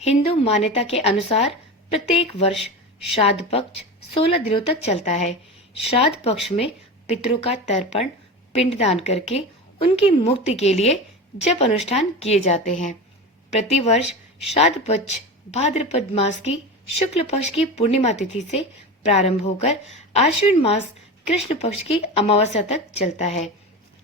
हिंदू मान्यता के अनुसार प्रत्येक वर्ष श्राद्ध पक्ष 16 दिनों तक चलता है। श्राद्ध पक्ष में पितरों का तर्पण, पिंडदान करके उनकी मुक्ति के लिए जप अनुष्ठान किए जाते हैं। प्रतिवर्ष श्राद्ध पक्ष भाद्रपद मास की शुक्ल पक्ष की पूर्णिमा तिथि से प्रारंभ होकर आश्विन मास कृष्ण पक्ष की अमावस्या तक चलता है,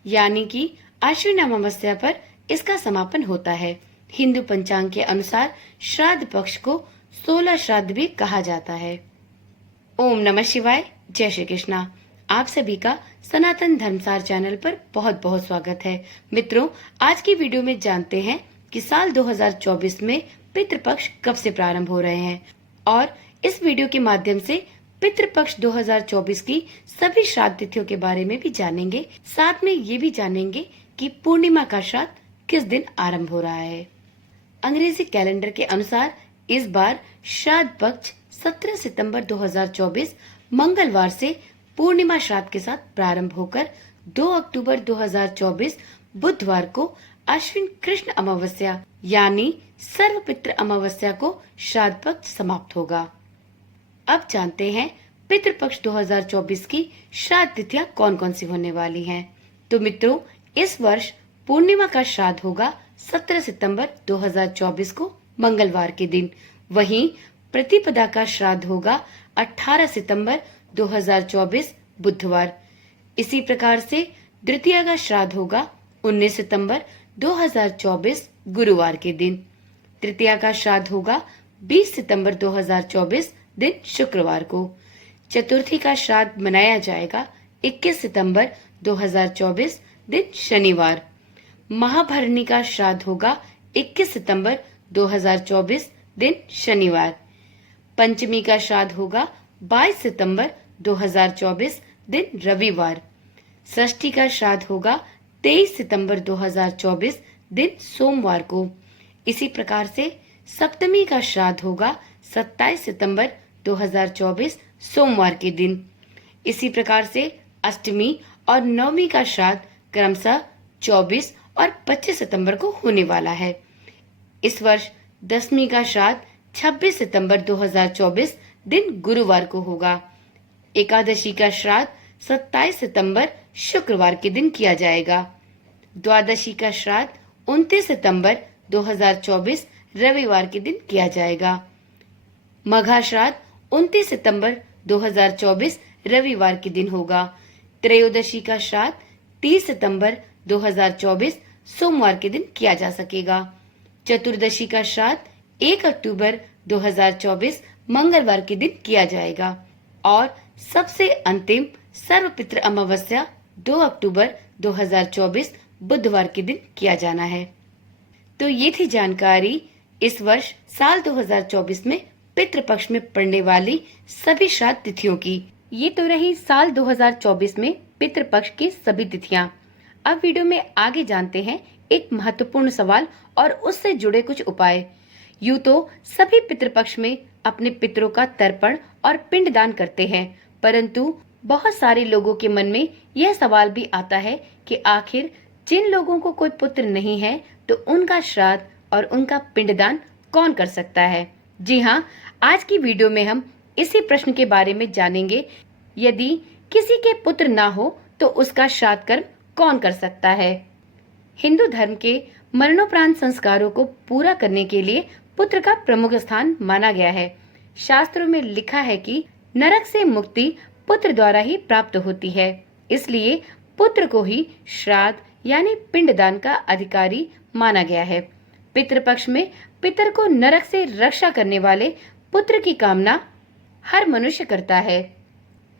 यानी कि आश्विन अमावस्या पर इसका समापन होता है। हिंदू पंचांग के अनुसार श्राद्ध पक्ष को 16 श्राद्ध भी कहा जाता है। ओम नमः शिवाय, जय श्री कृष्णा। आप सभी का सनातन धर्मसार चैनल पर बहुत बहुत स्वागत है। मित्रों, आज की वीडियो में जानते हैं कि साल 2024 में पितृपक्ष कब से प्रारंभ हो रहे हैं और इस वीडियो के माध्यम से पितृपक्ष 2024 की सभी श्राद्ध तिथियों के बारे में भी जानेंगे। साथ में ये भी जानेंगे कि पूर्णिमा का श्राद्ध किस दिन आरंभ हो रहा है। अंग्रेजी कैलेंडर के अनुसार इस बार श्राद्ध पक्ष 17 सितंबर 2024 मंगलवार से पूर्णिमा श्राद्ध के साथ प्रारंभ होकर 2 अक्टूबर 2024 बुधवार को अश्विन कृष्ण अमावस्या यानी सर्वपितृ अमावस्या को श्राद्ध पक्ष समाप्त होगा। अब जानते हैं पितृपक्ष 2024 की श्राद्ध तिथियां कौन कौन सी होने वाली हैं। तो मित्रों, इस वर्ष पूर्णिमा का श्राद्ध होगा 17 सितंबर 2024 को मंगलवार के दिन। वहीं प्रतिपदा का श्राद्ध होगा 18 सितंबर 2024 बुधवार। इसी प्रकार से द्वितीया का श्राद्ध होगा 19 सितंबर 2024 गुरुवार के दिन। तृतीया का श्राद्ध होगा 20 सितंबर 2024 दिन शुक्रवार को। चतुर्थी का श्राद्ध मनाया जाएगा 21 सितंबर 2024 दिन शनिवार। महाभरणी का श्राद्ध होगा 21 सितंबर 2024 दिन शनिवार। पंचमी का श्राद्ध होगा 22 सितंबर 2024 दिन रविवार। षष्ठी का श्राद्ध होगा 23 सितंबर 2024 दिन सोमवार को। इसी प्रकार से सप्तमी का श्राद्ध होगा 27 सितंबर 2024 सोमवार के दिन। इसी प्रकार से अष्टमी और नवमी का श्राद्ध क्रमशः 24 और 25 सितंबर को होने वाला है। इस वर्ष दसवीं का श्राद्ध 26 सितंबर 2024 दिन गुरुवार को होगा। एकादशी का श्राद्ध 27 सितंबर शुक्रवार के दिन किया जाएगा। द्वादशी का श्राद्ध 29 सितंबर 2024 रविवार के दिन किया जाएगा। मघा श्राद्ध 29 सितंबर 2024 रविवार के दिन होगा। त्रयोदशी का श्राद्ध 30 सितंबर 2024 सोमवार के दिन किया जा सकेगा। चतुर्दशी का श्राद्ध 1 अक्टूबर 2024 मंगलवार के दिन किया जाएगा और सबसे अंतिम सर्वपितृ अमावस्या 2 अक्टूबर 2024 बुधवार के दिन किया जाना है। तो ये थी जानकारी इस वर्ष साल 2024 में पितृपक्ष में पड़ने वाली सभी श्राद्ध तिथियों की। ये तो रही साल 2024 में पितृपक्ष की सभी तिथियां। अब वीडियो में आगे जानते हैं एक महत्वपूर्ण सवाल और उससे जुड़े कुछ उपाय। यूं तो सभी पितृपक्ष में अपने पितरों का तर्पण और पिंडदान करते हैं, परंतु बहुत सारे लोगों के मन में यह सवाल भी आता है कि आखिर जिन लोगों को कोई पुत्र नहीं है तो उनका श्राद्ध और उनका पिंडदान कौन कर सकता है। जी हाँ, आज की वीडियो में हम इसी प्रश्न के बारे में जानेंगे। यदि किसी के पुत्र ना हो तो उसका श्राद्ध कर्म कौन कर सकता है। हिंदू धर्म के मरणोपरांत संस्कारों को पूरा करने के लिए पुत्र का प्रमुख स्थान माना गया है। शास्त्रों में लिखा है कि नरक से मुक्ति पुत्र द्वारा ही प्राप्त होती है, इसलिए पुत्र को ही श्राद्ध यानी पिंडदान का अधिकारी माना गया है। पितृपक्ष में पितर को नरक से रक्षा करने वाले पुत्र की कामना हर मनुष्य करता है।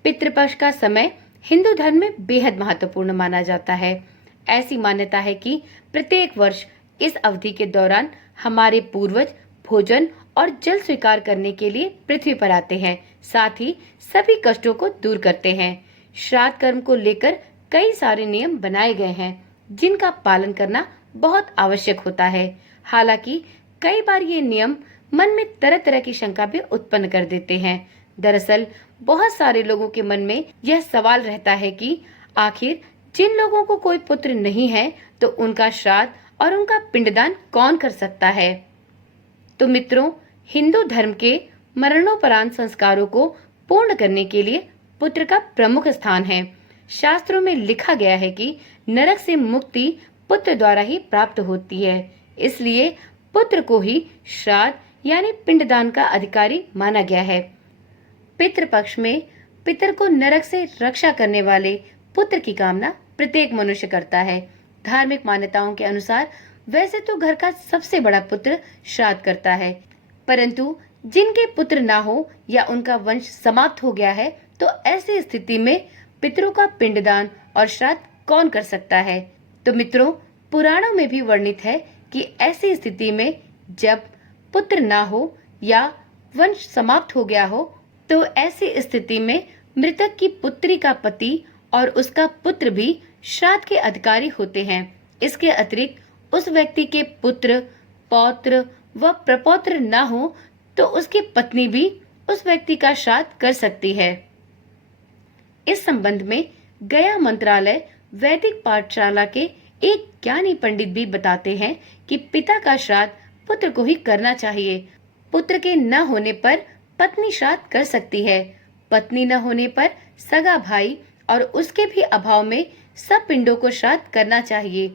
पितृपक्ष का समय हिंदू धर्म में बेहद महत्वपूर्ण माना जाता है। ऐसी मान्यता है कि प्रत्येक वर्ष इस अवधि के दौरान हमारे पूर्वज भोजन और जल स्वीकार करने के लिए पृथ्वी पर आते हैं, साथ ही सभी कष्टों को दूर करते हैं। श्राद्ध कर्म को लेकर कई सारे नियम बनाए गए हैं जिनका पालन करना बहुत आवश्यक होता है। हालांकि कई बार ये नियम मन में तरह तरह की शंका भी उत्पन्न कर देते हैं। दरअसल बहुत सारे लोगों के मन में यह सवाल रहता है कि आखिर जिन लोगों को कोई पुत्र नहीं है तो उनका श्राद्ध और उनका पिंडदान कौन कर सकता है। तो मित्रों, हिंदू धर्म के मरणोपरांत संस्कारों को पूर्ण करने के लिए पुत्र का प्रमुख स्थान है। शास्त्रों में लिखा गया है कि नरक से मुक्ति पुत्र द्वारा ही प्राप्त होती है। इसलिए पुत्र को ही श्राद्ध यानी पिंडदान का अधिकारी माना गया है। पितृपक्ष में पितर को नरक से रक्षा करने वाले पुत्र की कामना प्रत्येक मनुष्य करता है। धार्मिक मान्यताओं के अनुसार वैसे तो घर का सबसे बड़ा पुत्र श्राद्ध करता है, परंतु जिनके पुत्र ना हो या उनका वंश समाप्त हो गया है, तो ऐसी स्थिति में पितरों का पिंडदान और श्राद्ध कौन कर सकता है? तो मित्रों, पुराणों में भी वर्णित है कि ऐसी स्थिति में जब पुत्र ना हो या वंश समाप्त हो गया हो, तो ऐसी स्थिति में मृतक की पुत्री का पति और उसका पुत्र भी श्राद्ध के अधिकारी होते हैं। इसके अतिरिक्त उस व्यक्ति के पुत्र, पौत्र व प्रपौत्र ना हो तो उसकी पत्नी भी उस व्यक्ति का श्राद्ध कर सकती है। इस संबंध में गया मंत्रालय वैदिक पाठशाला के एक ज्ञानी पंडित भी बताते हैं कि पिता का श्राद्ध पुत्र को ही करना चाहिए। पुत्र के न होने पर पत्नी श्राद्ध कर सकती है। पत्नी न होने पर सगा भाई और उसके भी अभाव में सब पिंडों को श्राद्ध करना चाहिए।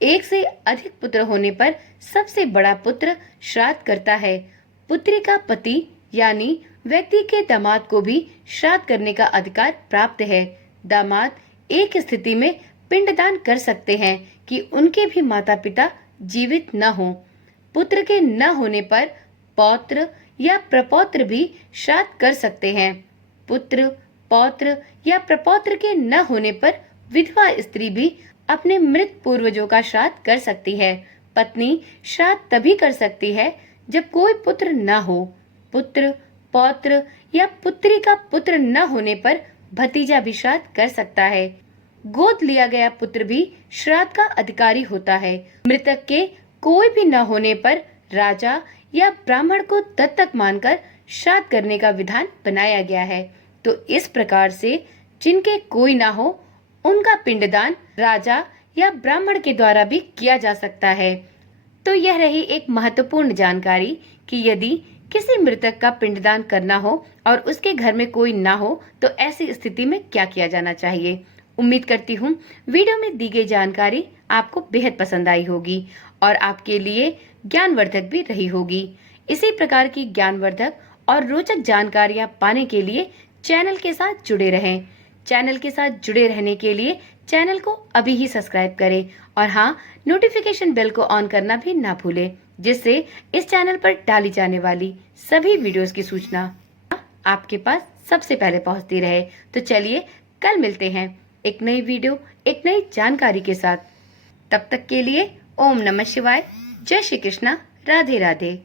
एक से अधिक पुत्र होने पर सबसे बड़ा पुत्र श्राद्ध करता है। पुत्री का पति यानी व्यक्ति के दामाद को भी श्राद्ध करने का अधिकार प्राप्त है। दामाद एक स्थिति में पिंडदान कर सकते हैं कि उनके भी माता पिता जीवित न हों। पुत्र के न होने पर पौत्र या प्रपौत्र भी श्राद्ध कर सकते हैं। पुत्र, पौत्र या प्रपौत्र के न होने पर विधवा स्त्री भी अपने मृत पूर्वजों का श्राद्ध कर सकती है। पत्नी श्राद्ध तभी कर सकती है जब कोई पुत्र न हो। पुत्र, पौत्र या पुत्री का पुत्र न होने पर भतीजा भी श्राद्ध कर सकता है। गोद लिया गया पुत्र भी श्राद्ध का अधिकारी होता है। मृतक के कोई भी न होने पर राजा या ब्राह्मण को दत्तक मानकर श्राद्ध करने का विधान बनाया गया है। तो इस प्रकार से जिनके कोई ना हो, उनका पिंडदान राजा या ब्राह्मण के द्वारा भी किया जा सकता है। तो यह रही एक महत्वपूर्ण जानकारी कि यदि किसी मृतक का पिंडदान करना हो और उसके घर में कोई ना हो, तो ऐसी स्थिति में क्या किया जाना चाहिए। उम्मीद करती हूँ वीडियो में दी गई जानकारी आपको बेहद पसंद आई होगी और आपके लिए ज्ञानवर्धक भी रही होगी। इसी प्रकार की ज्ञानवर्धक और रोचक जानकारियाँ पाने के लिए चैनल के साथ जुड़े रहें। चैनल के साथ जुड़े रहने के लिए चैनल को अभी ही सब्सक्राइब करें और हाँ, नोटिफिकेशन बेल को ऑन करना भी ना भूलें, जिससे इस चैनल पर डाली जाने वाली सभी वीडियोस की सूचना आपके पास सबसे पहले पहुंचती रहे। तो चलिए कल मिलते हैं एक नई वीडियो, एक नई जानकारी के साथ। तब तक के लिए ओम नमः शिवाय, जय श्री कृष्णा, राधे राधे।